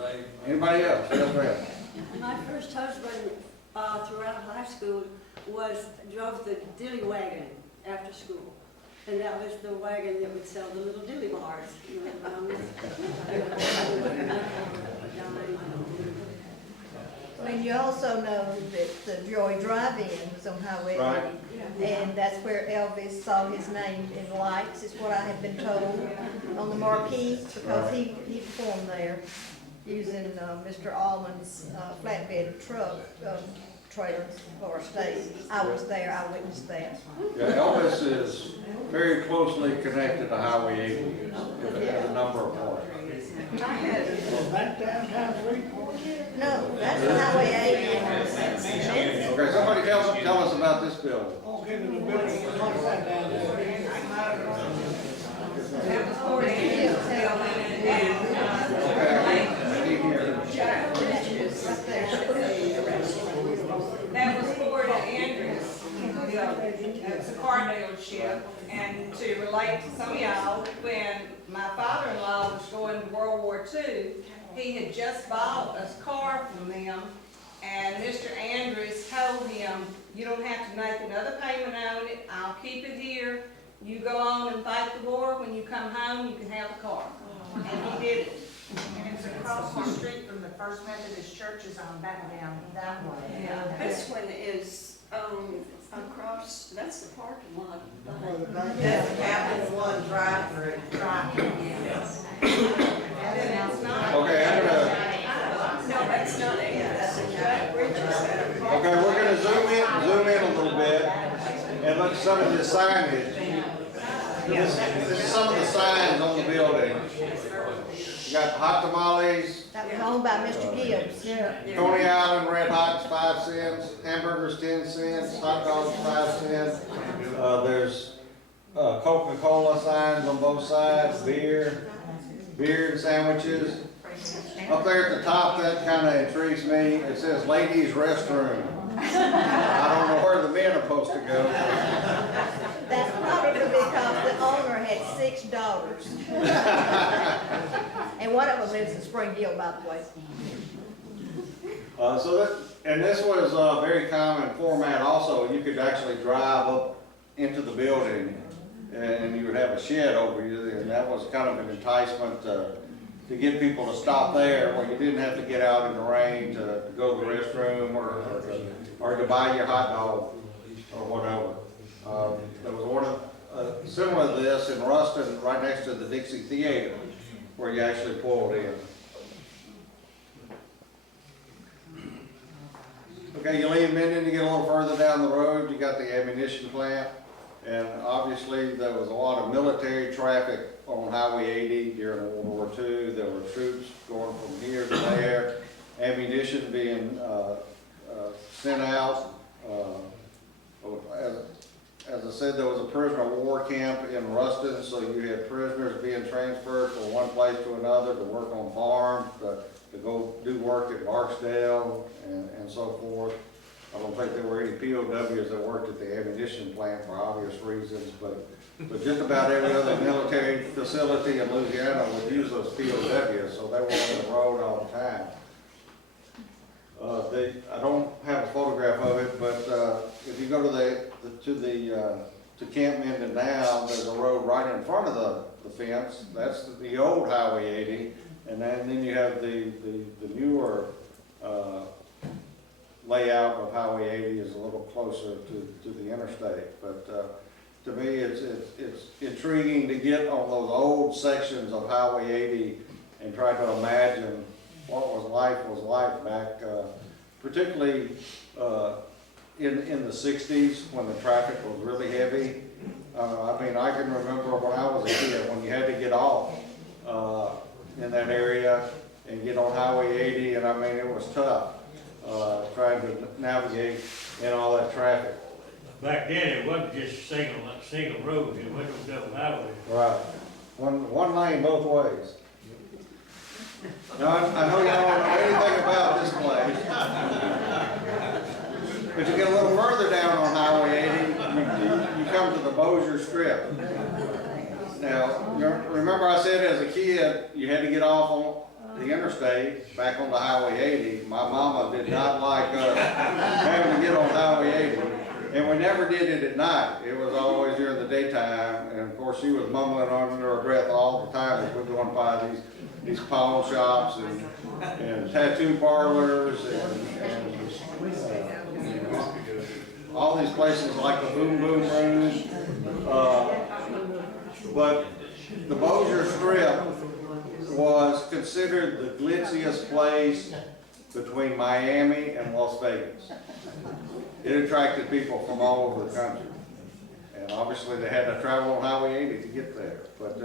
Right. Anybody else? Yes, ma'am. My first husband throughout high school drove the dilly wagon after school. And that was the wagon that would sell the little dilly bars. You know, And you also know that the Joy Drive-In was on Highway 80. Right. And that's where Elvis saw his name in lights, is what I have been told, on the marquee, because he performed there using Mr. Allman's flatbed truck trailer for stage. I was there, I witnessed that. Yeah, Elvis is very closely connected to Highway 80 at a number of points. No, that's Highway 80. Okay, somebody tell us about this building. That was Ford Andrews building. It's a car dealership. And to relate to some of y'all, when my father-in-law was going to World War II, he had just bought a car from them, and Mr. Andrews told him, you don't have to make another payment on it, I'll keep it here, you go on and fight the war, when you come home, you can have the car. And he did it. And it's across the street from the First Methodist churches on back down that way. Yeah. this one is Across, that's the parking lot. That's Capital One drive-through. Okay, I'm gonna, No, that's not it. That's the Jack Bridges. okay, we're gonna zoom in a little bit and look at some of the signage. This is some of the signs on the building. You got hot tamales, That was owned by Mr. Gibbs. Yeah. Coney Island Red Hots 5 cents, hamburgers 10 cents, hot dogs 5 cents. There's Coca-Cola signs on both sides, beer and sandwiches. Up there at the top, that kind of intrigues me. It says ladies' restroom. I don't know where the men are supposed to go. That's probably because the owner had 6 daughters. And one of them lives in Springfield, by the way. And this was a very common format also. You could actually drive up into the building and you would have a shed over you, and that was kind of an enticement to get people to stop there where you didn't have to get out in the rain to go to the restroom or to buy your hot dog or whatever. There was one similar to this in Ruston, right next to the Dixie Theater, where you actually pulled in. Okay, you leave Minden, you get a little further down the road, you got the ammunition plant, and obviously there was a lot of military traffic on Highway 80 during World War II. There were troops going from here to there, ammunition being sent out. As I said, there was a prisoner of war camp in Ruston, so you had prisoners being transferred from one place to another to work on farms, to go do work at Barksdale and so forth. I don't think there were any POWs that worked at the ammunition plant for obvious reasons, but just about every other military facility in Louisiana would use those POWs, so they were on the road all the time. I don't have a photograph of it, but if you go to Camp Minden now, there's a road right in front of the fence. That's the old Highway 80, and then you have the newer layout of Highway 80 is a little closer to the interstate. But to me, it's intriguing to get on those old sections of Highway 80 and try to imagine what life was like back, particularly in the 60s when the traffic was really heavy. I mean, I can remember when I was a kid when you had to get off in that area and get on Highway 80, and I mean, it was tough trying to navigate in all that traffic. Back then, it wasn't just single roads, it wasn't no double highway. Right. One lane both ways. Now, I know you don't know anything about this place. But you get a little further down on Highway 80, you come to the Bossier Strip. Now, remember I said as a kid, you had to get off on the interstate, back on the Highway 80. My mama did not like us having to get on Highway 80. And we never did it at night. It was always during the daytime. And of course, she was mumbling under her breath all the time as we're going by these pawn shops and tattoo parlors and all these places like the Boom Boom Room. But the Bossier Strip was considered the glitziest place between Miami and Las Vegas. It attracted people from all over the country. And obviously they had to travel on Highway 80 to get there. But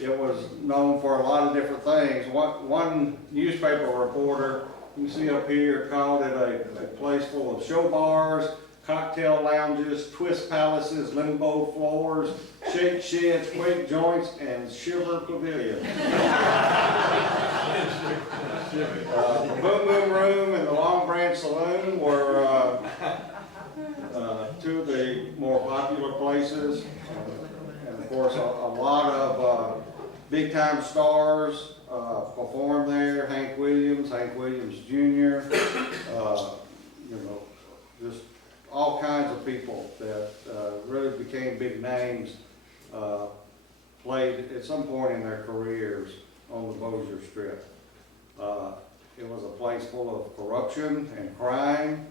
it was known for a lot of different things. One newspaper reporter, you see up here, called it a place full of show bars, cocktail lounges, twist palaces, limbo floors, shake sheds, quake joints, and shiver pavilions. The Boom Boom Room and the Long Branch Saloon were two of the more popular places. And of course, a lot of big time stars performed there. Hank Williams Jr., just all kinds of people that really became big names played at some point in their careers on the Bossier Strip. It was a place full of corruption and crime.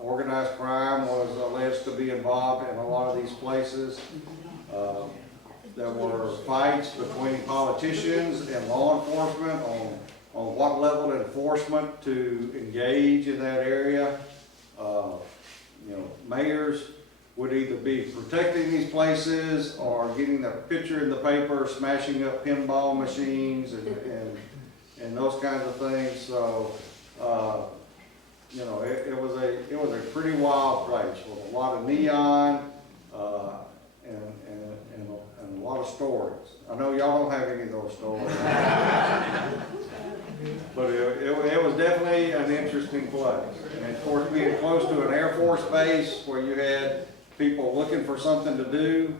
Organized crime was alleged to be involved in a lot of these places. There were fights between politicians and law enforcement on what level of enforcement to engage in that area. Mayors would either be protecting these places or getting a picture in the paper, smashing up pinball machines and those kinds of things. So, it was a pretty wild place with a lot of neon, and a lot of stories. I know y'all don't have any of those stories. But it was definitely an interesting place. And of course, being close to an Air Force base where you had people looking for something to do,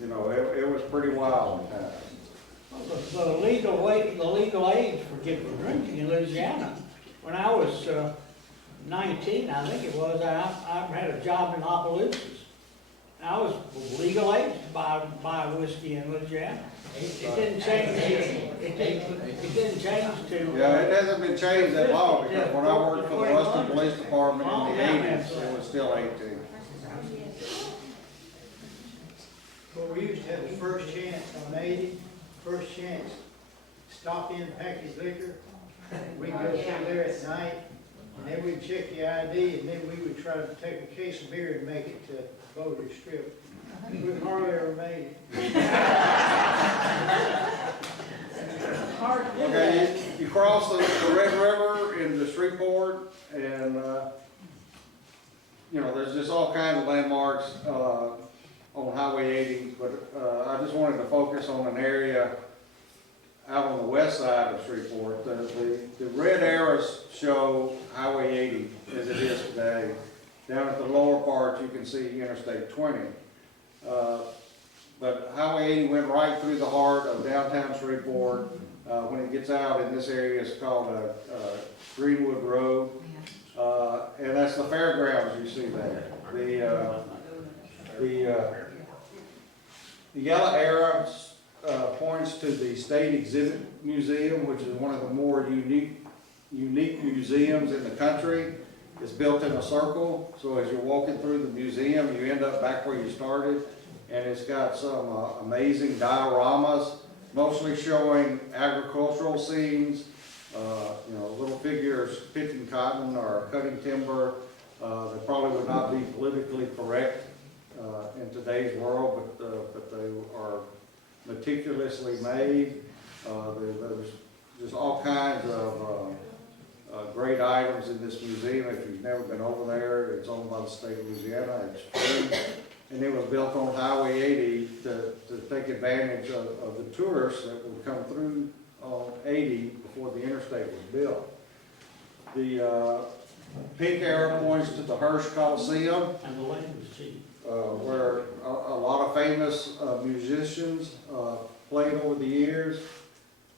it was pretty wild at times. The legal age for getting drinking in Louisiana, when I was 19, I think it was, I had a job in Opelousas. I was legal age to buy whiskey in Louisiana. It didn't change. It didn't change to. Yeah, it hasn't been changed that long, because when I worked for the Western Police Department in the 80s, it was still 18. Well, we used to have the first chance on 80, first chance, stop in package liquor. We'd go through there at night, and then we'd check the ID, and then we would try to take a case of beer and make it to Boulder Strip. We hardly ever made it. Okay, you cross the Red River into Shreveport, and, there's just all kinds of landmarks on Highway 80, but I just wanted to focus on an area out on the west side of Shreveport. The red arrows show Highway 80 as it is today. Down at the lower part, you can see Interstate 20. But Highway 80 went right through the heart of downtown Shreveport. When it gets out in this area, it's called Greenwood Road. And that's the fairgrounds you see there. The yellow arrow points to the State Exhibit Museum, which is one of the more unique museums in the country. It's built in a circle, so as you're walking through the museum, you end up back where you started, and it's got some amazing dioramas, mostly showing agricultural scenes, little figures picking cotton or cutting timber. They probably would not be politically correct in today's world, but they are meticulously made. There's just all kinds of great items in this museum. If you've never been over there, it's owned by the state of Louisiana. It's free, and it was built on Highway 80 to take advantage of the tourists that would come through on 80 before the interstate was built. The pink arrow points to the Hirsch Coliseum, And the land was cheap. where a lot of famous musicians played over the years.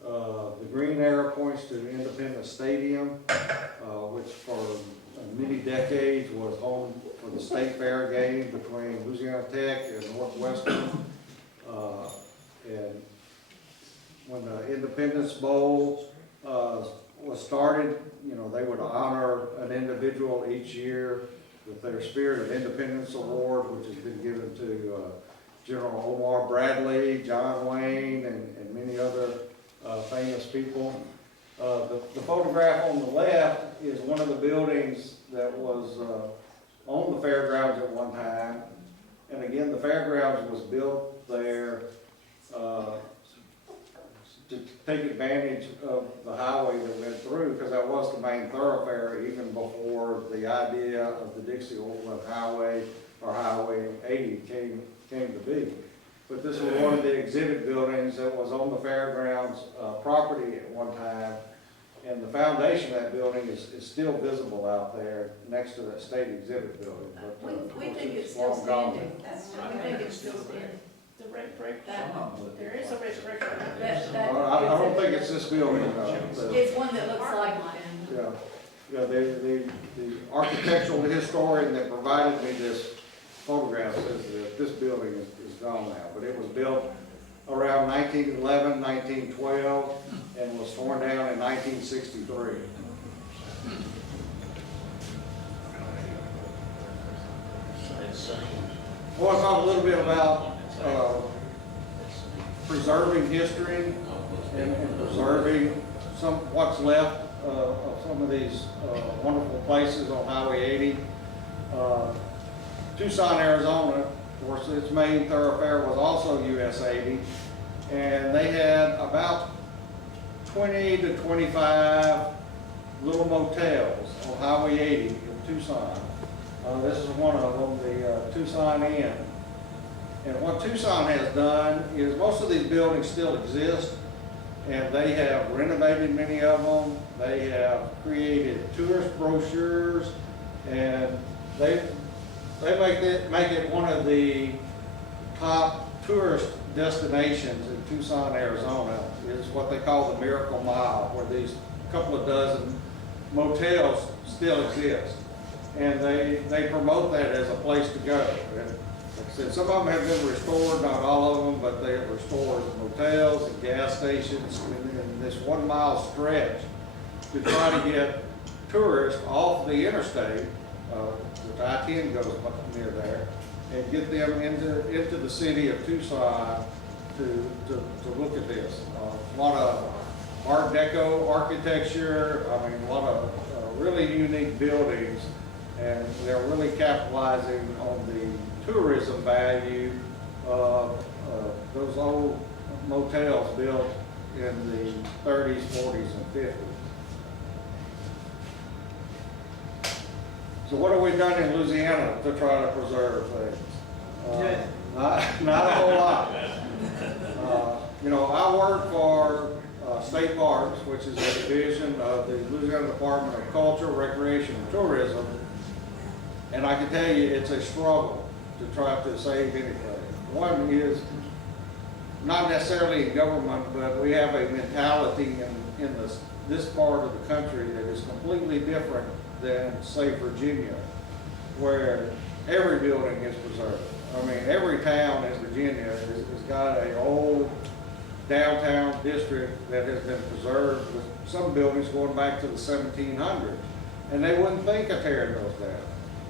The green arrow points to Independence Stadium, which for many decades was home for the state fair game between Louisiana Tech and Northwestern. And when the Independence Bowl was started, they would honor an individual each year with their Spirit of Independence Award, which has been given to General Omar Bradley, John Wayne, and many other famous people. The photograph on the left is one of the buildings that was on the fairgrounds at one time. And again, the fairgrounds was built there to take advantage of the highway that went through, because that was the main thoroughfare even before the idea of the Dixie Overland Highway or Highway 80 came to be. But this was one of the exhibit buildings that was on the fairgrounds property at one time. And the foundation of that building is still visible out there next to that state exhibit building. But, We think it's still long gone. standing. We think it's still standing. The red brick, There is a red brick. I don't think it's this building. It's one that looks like one. Yeah, the architectural historian that provided me this photograph says that this building is gone now, but it was built around 1911, 1912, and was torn down in 1963. I want to talk a little bit about preserving history and preserving what's left of some of these wonderful places on Highway 80. Tucson, Arizona, of course, its main thoroughfare was also US 80, and they had about 20 to 25 little motels on Highway 80 in Tucson. This is one of them, the Tucson Inn. And what Tucson has done is most of these buildings still exist, and they have renovated many of them. They have created tourist brochures, and they make it one of the top tourist destinations in Tucson, Arizona. Is what they call the Miracle Mile, where these couple of dozen motels still exist. And they promote that as a place to go. And like I said, some of them have been restored, not all of them, but they have restored motels and gas stations in this 1 mile stretch to try to get tourists off the interstate, which I-10 goes up near there, and get them into the city of Tucson to look at this. A lot of Art Deco architecture, I mean, a lot of really unique buildings, and they're really capitalizing on the tourism value of those old motels built in the 30s, 40s, and 50s. So what have we done in Louisiana to try to preserve things? Not a whole lot. You know, I work for State Parks, which is a division of the Louisiana Department of Culture, Recreation, and Tourism, and I can tell you it's a struggle to try to save anything. One is not necessarily in government, but we have a mentality in this part of the country that is completely different than, say, Virginia, where every building is preserved. I mean, every town in Virginia has got an old downtown district that has been preserved, with some buildings going back to the 1700s, and they wouldn't think of tearing those down.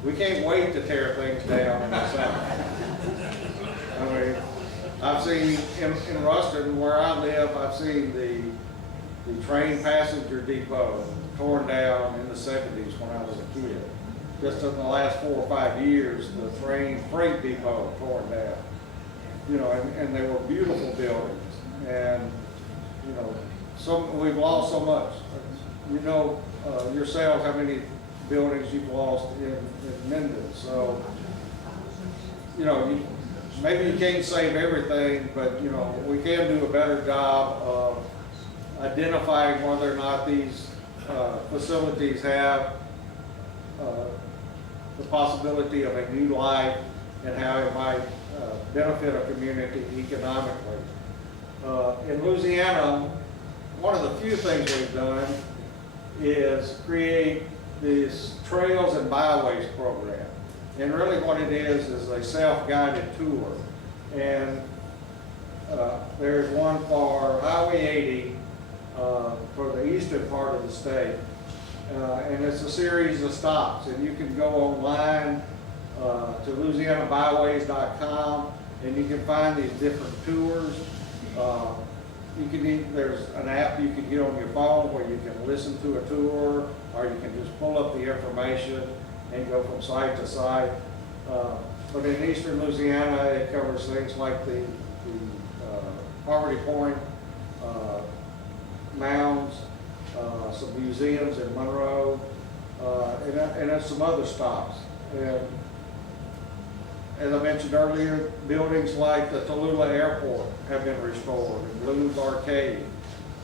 We can't wait to tear things down in the South. I mean, I've seen in Ruston, where I live, I've seen the train passenger depot torn down in the 70s when I was a kid. Just in the last 4 or 5 years, the train freight depot torn down. You know, and they were beautiful buildings. And, you know, we've lost so much. You know yourselves how many buildings you've lost in Minden. So, you know, maybe you can't save everything, but, you know, we can do a better job of identifying whether or not these facilities have the possibility of a new life and how it might benefit a community economically. In Louisiana, one of the few things we've done is create this Trails and Byways program. And really what it is a self-guided tour. And there's one for Highway 80 for the eastern part of the state. And it's a series of stops. And you can go online to LouisianaByways.com and you can find these different tours. There's an app you can get on your phone where you can listen to a tour, or you can just pull up the information and go from site to site. But in eastern Louisiana, it covers things like the Poverty Point, mounds, some museums in Monroe, and then some other stops. And as I mentioned earlier, buildings like the Tallulah Airport have been restored, and Blues Arcade.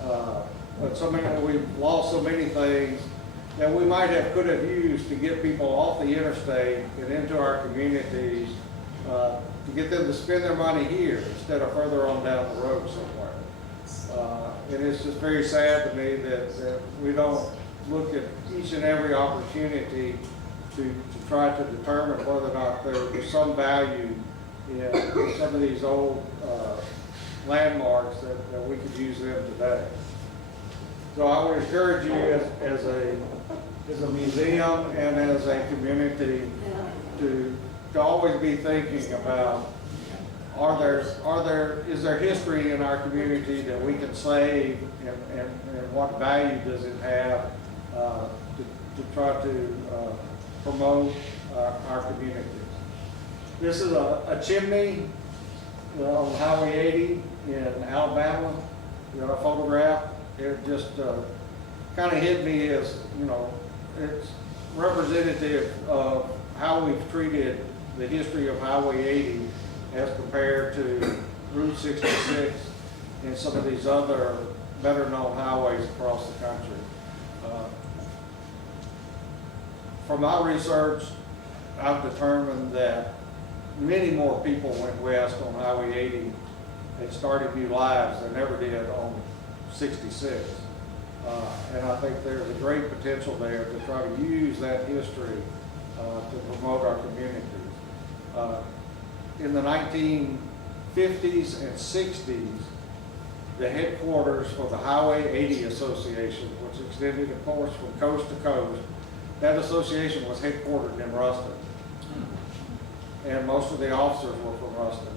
But we've lost so many things that we could have used to get people off the interstate and into our communities, to get them to spend their money here instead of further on down the road somewhere. And it's just very sad to me that we don't look at each and every opportunity to try to determine whether or not there's some value in some of these old landmarks that we could use them today. So I would encourage you as a museum and as a community to to always be thinking about, is there history in our community that we can save, and what value does it have to try to promote our communities? This is a chimney on Highway 80 in Alabama, a photograph. It just kind of hit me as, it's representative of how we've treated the history of Highway 80 as compared to Route 66 and some of these other better-known highways across the country. From my research, I've determined that many more people went west on Highway 80 and started new lives than ever did on 66. And I think there's a great potential there to try to use that history to promote our communities. In the 1950s and 60s, the headquarters for the Highway 80 Association, which extended, of course, from coast to coast, that association was headquartered in Ruston. And most of the officers were from Ruston.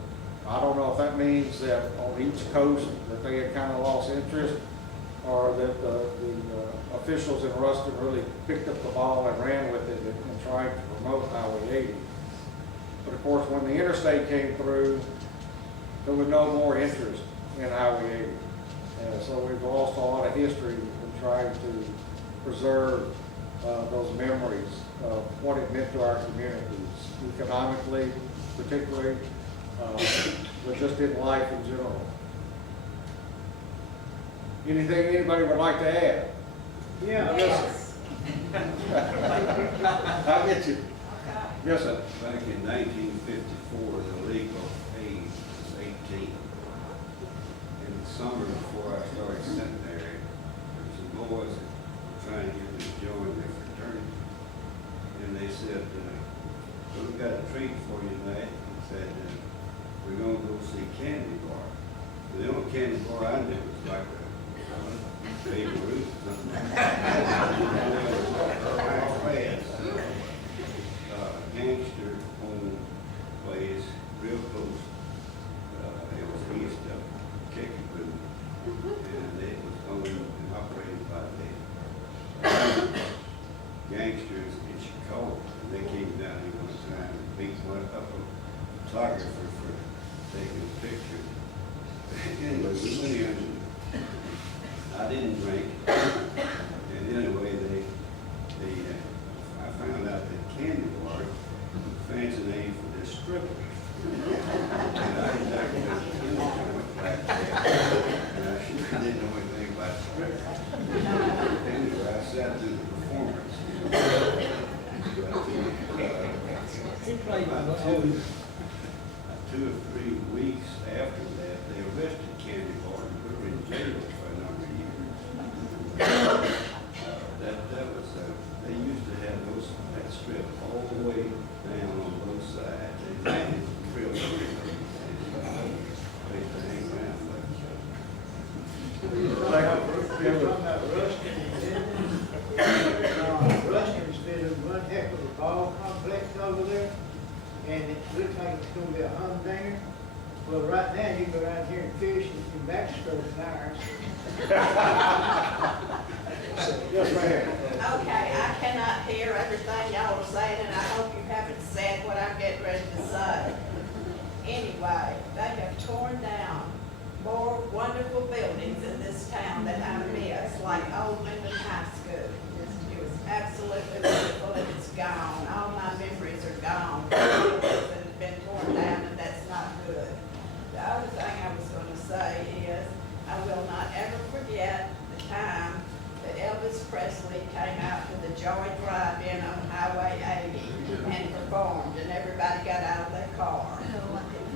I don't know if that means that on each coast that they had kind of lost interest, or that the officials in Ruston really picked up the ball and ran with it and tried to promote Highway 80. But of course, when the interstate came through, there was no more interest in Highway 80. And so we've lost a lot of history in trying to preserve those memories of what it meant to our communities, economically, particularly, but just in life in general. Anything anybody would like to add? Yeah. Yes. I'll get you. Yes, sir. Back in 1954, the legal age was 18. In the summer before I started seminary, there were some boys that were trying to get me to join their fraternity. And they said, well, we've got a treat for you tonight. He said, we're going to go see Candy Bar. The only candy bar I knew was like a Baby Ruth. Gangster owned place real close. It was east of Kickapoo, and it was owned and operated by the gangsters in Chicago. And they came down here one time and beat one up a photographer for taking a picture. Anyway, we went in. I didn't drink, and anyway, I found out that Candy Bar was a fancy name for this stripper. And I didn't know back there, and I sure didn't know anything about strippers. Anyway, I sat through the performance. About 2 or 3 weeks after that, they arrested Candy Bar and put her in jail for a number of years. They used to have that strip all the way down on both sides. And that is real place to hang around. You're talking about Ruston. Ruston's been one heck of a ball complex over there, and it looks like it's going to be a humdinger. Well, right now, you can go out here and fish and backstroke tires. Yes, ma'am. Okay, I cannot hear everything y'all are saying, and I hope you haven't said what I'm getting ready to say. Anyway, they have torn down more wonderful buildings in this town that I miss, like Old Linden High School. It was absolutely wonderful, and it's gone. All my memories are gone. It's been torn down, and that's not good. The other thing I was going to say is, I will not ever forget the time that Elvis Presley came out to the Joy Drive-In on Highway 80 and performed, and everybody got out of their car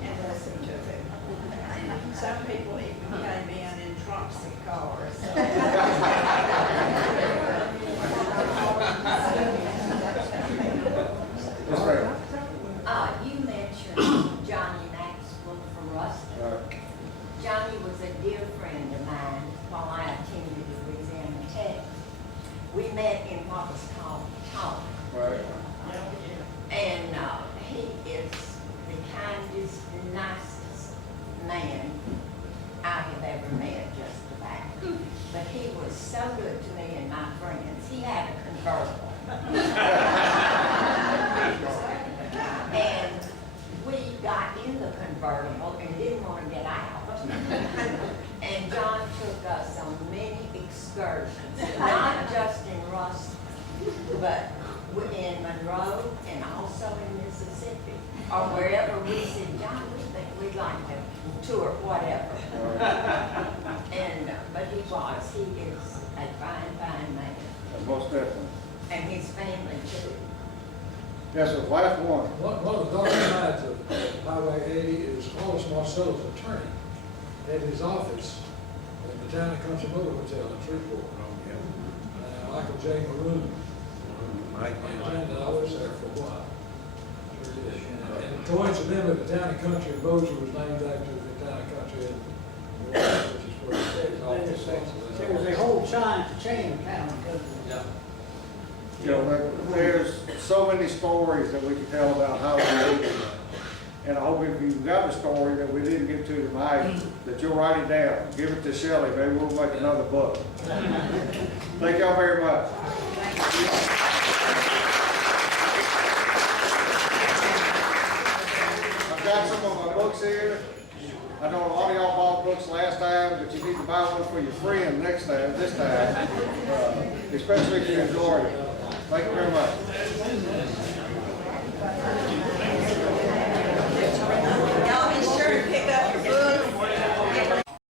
and listened to him. Some people even came in trunks of cars. You mentioned Johnny Maxwell from Ruston. Johnny was a dear friend of mine while I attended Louisiana Tech. We met in what was called talk. Right. And he convertible. And we got in the convertible and didn't want to get out. And John took us on many excursions, not just in Russell, but in Monroe and also in Mississippi, or wherever we said, John, we think we'd like to tour whatever. And, but he is a fine, fine man, Most definitely. and his family too. Yes, sir, last one. One of the dark sides of Highway 80 is Hollis Marcello's attorney at his office in the Town and Country Motor Hotel in Shreveport. Michael J. Maroon. And I was there for a while. Sure did. And coincidentally, the Town and Country in Bossier was named after the Town and Country in Milwaukee, which is where the state office is. There's a whole giant chain of town. Yeah. You know, there's so many stories that we can tell about Highway 80. And I hope if you've got a story that we didn't get to tonight, that you'll write it down, give it to Shelley, maybe we'll make another book. Thank y'all very much. I've got some of my books here. I know a lot of y'all bought books last time, but you need to buy one for your friend this time, especially if you enjoyed it. Thank you very much.